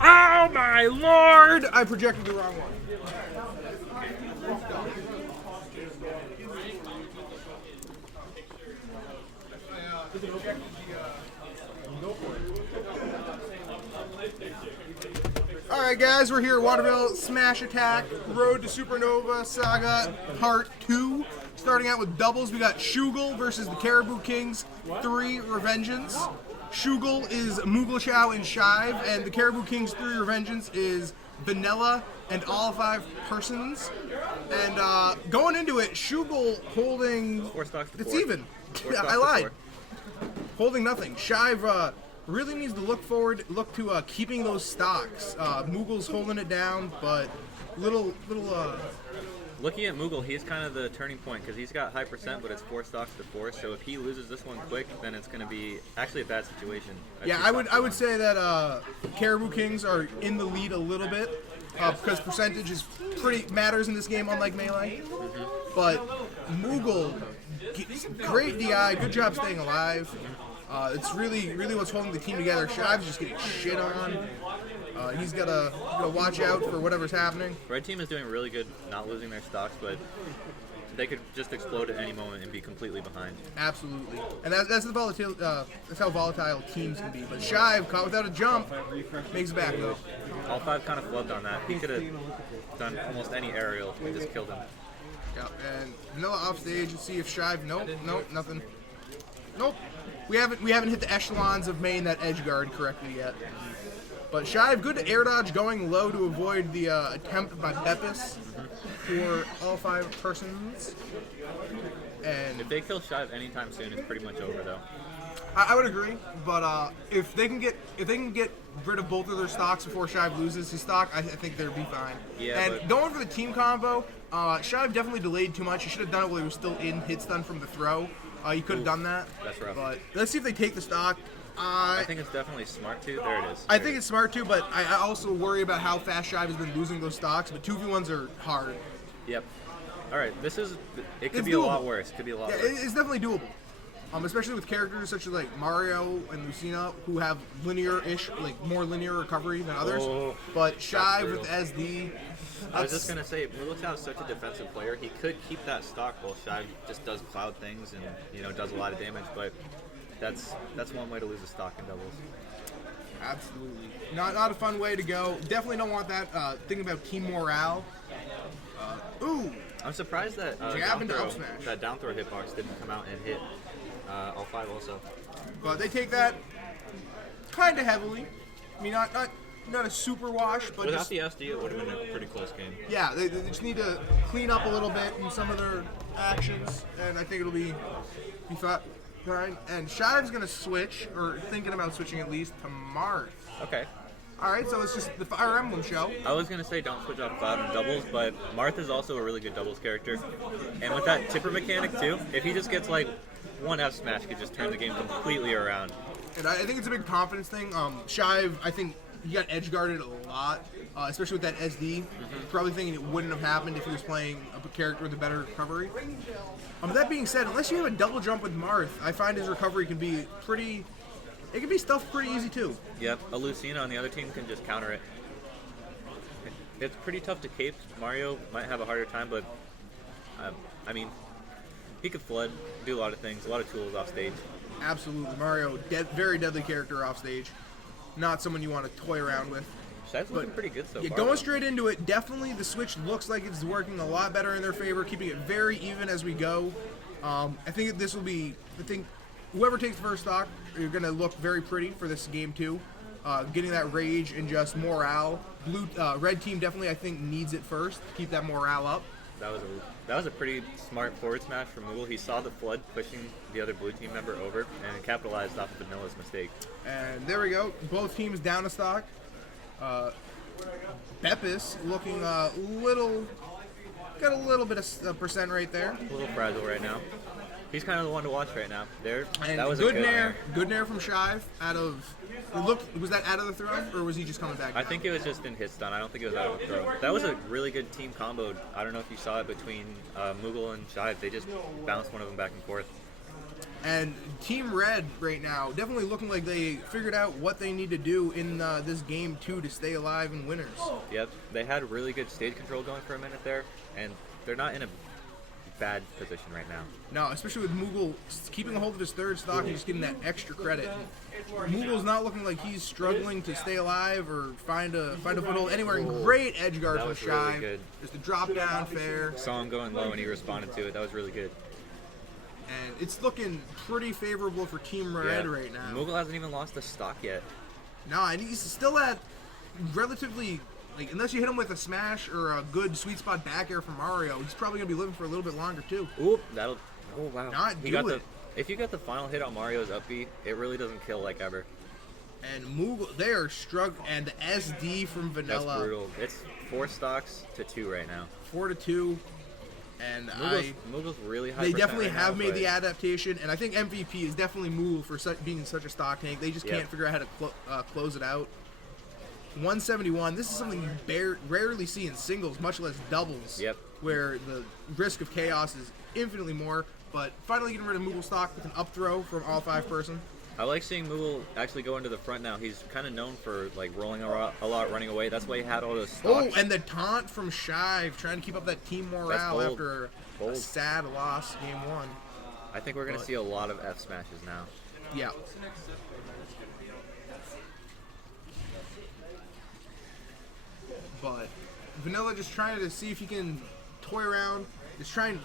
Oh my lord! I projected the wrong one. Alright guys, we're here at Waterville Smash Attack, Road to Supernova Saga Part 2. Starting out with doubles, we got Shoogle versus the Caribou Kings 3 Revengeance. Shoogle is Moogleshow and Shive, and the Caribou Kings 3 Revengeance is Vanilla and all 5 persons. And going into it, Shoogle holding... 4 stocks to 4. It's even. I lied. Holding nothing. Shive really needs to look to keeping those stocks. Moogle's holding it down, but little. Looking at Moogle, he's kind of the turning point because he's got high percent, but it's 4 stocks to 4. So if he loses this one quick, then it's going to be actually a bad situation. Yeah, I would say that Caribou Kings are in the lead a little bit because percentage is matters in this game, unlike Melee. Mm-hmm. But Moogle, great DI, good job staying alive. It's really what's holding the team together. Shive's just getting shit on. He's got to watch out for whatever's happening. Red team is doing really good not losing their stocks, but they could just explode at any moment and be completely behind. Absolutely. And that's how volatile teams can be. But Shive, caught without a jump, makes it back though. All 5 kind of flubbed on that. He could have done almost any aerial and just killed him. Yeah, and Vanilla off stage. Let's see if Shive. Nope, nothing. Nope. We haven't hit the echelons of main that edge guard correctly yet. But Shive, good air dodge going low to avoid the attempt by Beppis for all 5 persons. And if they kill Shive anytime soon, it's pretty much over though. I would agree, but if they can get rid of both of their stocks before Shive loses his stock, I think they'd be fine. Yeah, and going for the team combo, Shive definitely delayed too much. He should have done it while he was still in hit stun from the throw. He could have done that. That's rough. But let's see if they take the stock. I think it's definitely smart too. There it is. I think it's smart too, but I also worry about how fast Shive has been losing those stocks. But 2v1s are hard. Yep. All right. It could be doable. A lot worse. It could be a lot worse. It's definitely doable. Especially with characters such as like Mario and Lucina, who have more linear recovery than others. Oh, but Shive with SD. I was just gonna say, Moogleshow is such a defensive player. He could keep that stock while Shive just does cloud things and does a lot of damage. But that's one way to lose a stock in doubles. Absolutely, not a fun way to go. Definitely don't want that. Thinking about team morale. Ooh. I'm surprised that that down throw hitbox didn't come out and hit all 5 also. But they take that kind of heavily. I mean, not a super wash, but without the SD, it would have been a pretty close game. Yeah, they just need to clean up a little bit in some of their actions, and I think it'll be fine. And Shive's gonna switch, or thinking about switching at least, to Marth. Okay. All right, so it's just the Fire Emblem show. I was going to say don't switch off Cloud and doubles, but Marth is also a really good doubles character. And with that tipper mechanic too, if he just gets like one F smash, he could just turn the game completely around. And I think it's a big confidence thing. Shive, I think he got edge guarded a lot, especially with that SD. Probably thinking it wouldn't have happened if he was playing a character with a better recovery. That being said, unless you have a double jump with Marth, I find his recovery can be pretty... It can be stuffed pretty easy too. Yep, a Lucina on the other team can just counter it. It's pretty tough to cape. Mario might have a harder time, but I mean, he could flood, do a lot of things, a lot of tools off stage. Absolutely, Mario, very deadly character off stage. Not someone you want to toy around with. Shive's looking pretty good so far. Going straight into it, definitely the Switch looks like it's working a lot better in their favor, keeping it very even as we go. I think this will be. I think whoever takes the first stock, you're going to look very pretty for this game too. Getting that rage and just morale. Red team definitely, I think, needs it first. Keep that morale up. That was a pretty smart forward smash from Moogle. He saw the flood pushing the other blue team member over and capitalized off of Vanilla's mistake. And there we go. Both teams down a stock. Beppis looking got a little bit of percent right there. A little fragile right now. He's kind of the one to watch right now. And That was good a good nair, nair. good nair from Shive out of. Was that out of the throw, or was he just coming back? I think it was just in his stun. I don't think it was out of a throw. That was a really good team combo. I don't know if you saw it between Moogle and Shive. They just bounced one of them back and forth. And Team Red right now definitely looking like they figured out what they need to do in this game 2 to stay alive and winners. Yep, they had really good stage control going for a minute there, and they're not in a bad position right now. No, especially with Moogle keeping a hold of his third stock and just getting that extra credit. Moogle's not looking like he's struggling to stay alive or find a foothold anywhere. And great edge guard That from was really Shive. good. Just a drop down fair. Saw him going low and he responded to it. That was really good. And it's looking pretty favorable for Team Red Yeah. right now. Moogle hasn't even lost a stock yet. No, and he's still at relatively, like, unless you hit him with a smash or a good sweet spot back air from Mario, he's probably going to be living for a little bit longer, too. Oop, that'll. Oh wow. Not He do got it. If you got the final hit on Mario's up B, it really doesn't kill like ever. And Moogle, they are struggling. And the SD from That's Vanilla, brutal. It's 4 stocks to 2 right now. 4-2. And Moogle's really high. they percent definitely right have now, made but the adaptation, and I think MVP is definitely Moogle for being such a stock tank. They just Yep. can't figure out how to close it out. 171. This is something you rarely see in singles, much less doubles. Yep. Where the risk of chaos is infinitely more. But finally getting rid of Moogle stock with an up throw from all 5 person. I like seeing Moogle actually go into the front now. He's kind of known for like rolling a lot, running away. That's why he had all those stocks. Oh, and the taunt from Shive trying to keep up that team morale bold. after a Bold. sad loss game 1. I think we're gonna see a lot of F smashes now. Yeah. But Vanilla just trying to see if he can toy around, just try and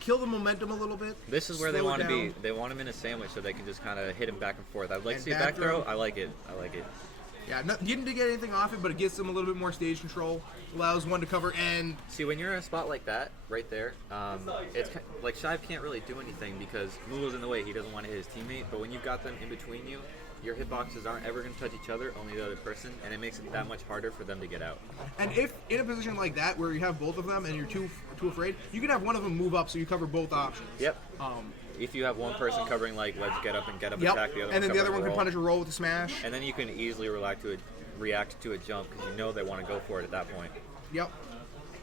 kill the momentum a little bit. This is where they slow it want to be. down. They want him in a sandwich so they can just kind of hit him back and forth. I'd like to And see a back back throw. throw. I like it. I like it. Yeah, didn't get anything off it, but it gives them a little bit more stage control, allows one to cover, and See, when you're in a spot like that, right there, it's like Shive can't really do anything because Moogle's in the way. He doesn't want to hit his teammate. But when you've got them in between you, your hitboxes aren't ever going to touch each other, only the other person, and it makes it that much harder for them to get out. if in a position like that where you have both of them and you're too afraid, you can have one of them move up so you cover both options. Yep. Um, If you have one person covering like let's get up and get up yep. attack, the other And then the other covering one can roll. punish a roll with a smash. And then you can easily react to a jump because you know they want to go for it at that point. Yep.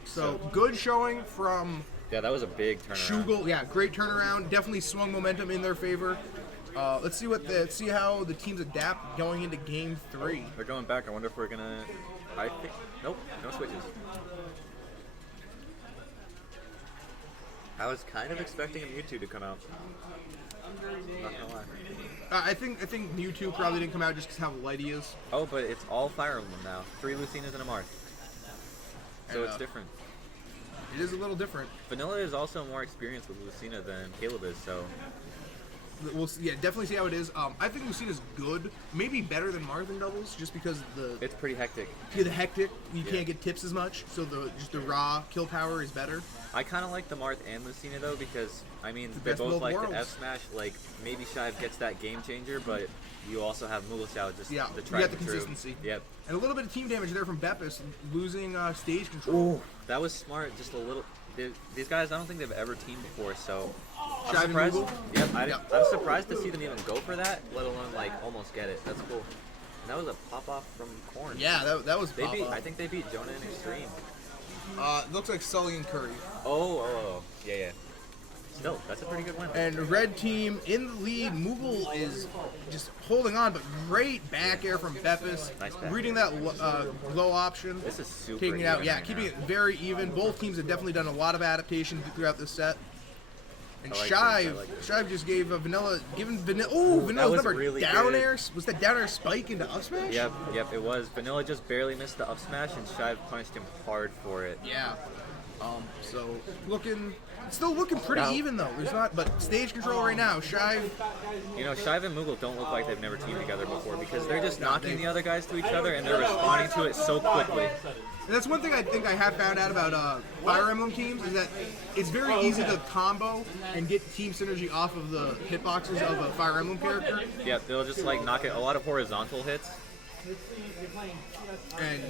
So good showing from Yeah, that was a big turnaround. Shoogle. Yeah, great turnaround. Definitely swung momentum in their favor. Let's see how the teams adapt going into game 3. They're going back. I wonder if we're gonna. I think nope, no switches. I was kind of expecting a Mewtwo to come out. Not gonna lie. I think Mewtwo probably didn't come out just because how light he is. Oh, but it's all Fire Emblem now. 3 Lucinas and a Marth. So And, it's different. It is a little different. Vanilla is also more experienced with Lucina than Caleb is, so We'll see, yeah, definitely see how it is. I think Lucina's good, maybe better than Marth in doubles, just because it's pretty hectic. the hectic, you Yeah. can't get tips as much, so just the raw kill power is better. I kind of like the Marth and Lucina though because I mean they best of both both like worlds. the F smash. Like maybe Shive gets that game changer, but you also have Moogle just Yeah, the you tried got the and true. consistency. Yep. And a little bit of team damage there from Beppis, losing stage control. That was smart. Just a little. These guys, I don't think they've ever teamed before, so I'm Shive and surprised. Moogle? Yep, Yep. I'm surprised to see them even go for that, let alone like almost get it. That's cool. And that was a pop off from Corn. Yeah, that was They beat. pop-up. I think they beat Jonah in Extreme. Looks like Sully and Curry. Oh, yeah. Still, that's a pretty good win. And red team in the lead. Moogle is just holding on, but great back air from Beppis. Nice back Reading that low option. This is super Taking it out. even Yeah, right keeping now. it very even. Both teams have definitely done a lot of adaptation throughout this set. And I like Shive, this, I like this. Shive just gave Vanilla, Vanilla's was number really down good. air. Was that down air spike into up smash? Yep, it was. Vanilla just barely missed the up smash, and Shive punished him hard for it. Yeah. So still looking pretty Now- even though. There's not, but stage control right now. Shive. You know, Shive and Moogle don't look like they've never teamed together before because they're just knocking they- the other guys to each other and they're responding to it so quickly. And that's one thing I think I have found out about Fire Emblem teams is that it's very easy to combo and get team synergy off of the hitboxes of a Fire Emblem character. Yep, they'll just like knock it a lot of horizontal hits. And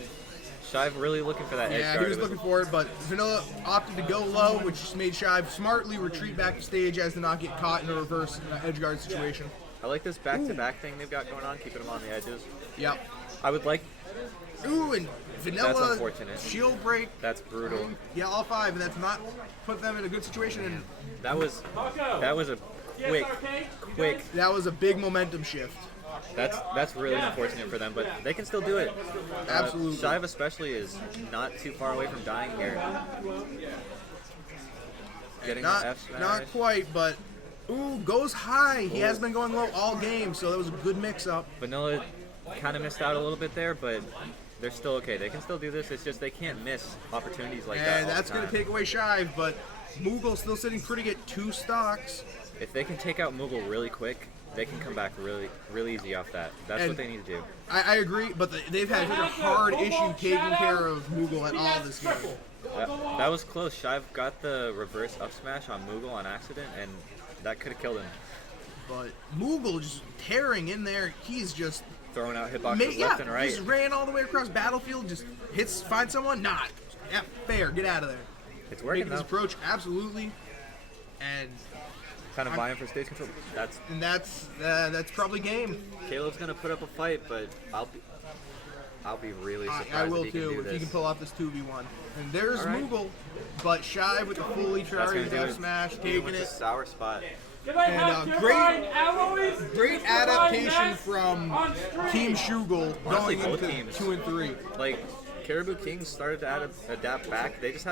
Shive really looking for that edge Yeah, guard. he was looking for it, but Vanilla opted to go low, which just made Shive smartly retreat back to stage as to not get caught in a reverse edge guard situation. I like this back-to-back thing they've got going on, keeping them on the edges. Yep. I would like... Ooh, and Vanilla That's unfortunate. shield break. That's brutal. Yeah, all 5, and that's not put them in a good situation. And That was a quick... that was a big momentum shift. That's really unfortunate for them, but they can still do it. Absolutely. Shive especially is not too far away from dying here. Getting the F smash. Not quite, but ooh, goes high. He has been going low all game, so that was a good mix-up. Vanilla kind of missed out a little bit there, but they're still okay. They can still do this. It's just they can't miss opportunities like that. And that's going to take away Shive, but Moogle still sitting pretty at 2 stocks. If they can take out Moogle really quick, they can come back really easy off that. That's what they need to do. I agree, but they've had such a hard issue taking care of Moogle at all this game. That was close. Shive got the reverse up smash on Moogle on accident, and that could have killed him. But Moogle just tearing in there. He's just Throwing out hitboxes left and right. Just ran all the way across battlefield. Just hits, find someone. Not. Yeah, fair. Get out of there. It's working Making his though. approach absolutely, and Kind of vying for stage control. that's probably game. Caleb's gonna put up a fight, but I'll be really surprised I will if he can too do if this. he can pull off this 2v1. And there's All right. Moogle, but Shive with the fully That's gonna charged do F it. smash, With taking the it. sour spot. And great adaptation from Team Shoogle Honestly, going both into teams. 2 and 3. Like Caribou Kings started to adapt back. They just had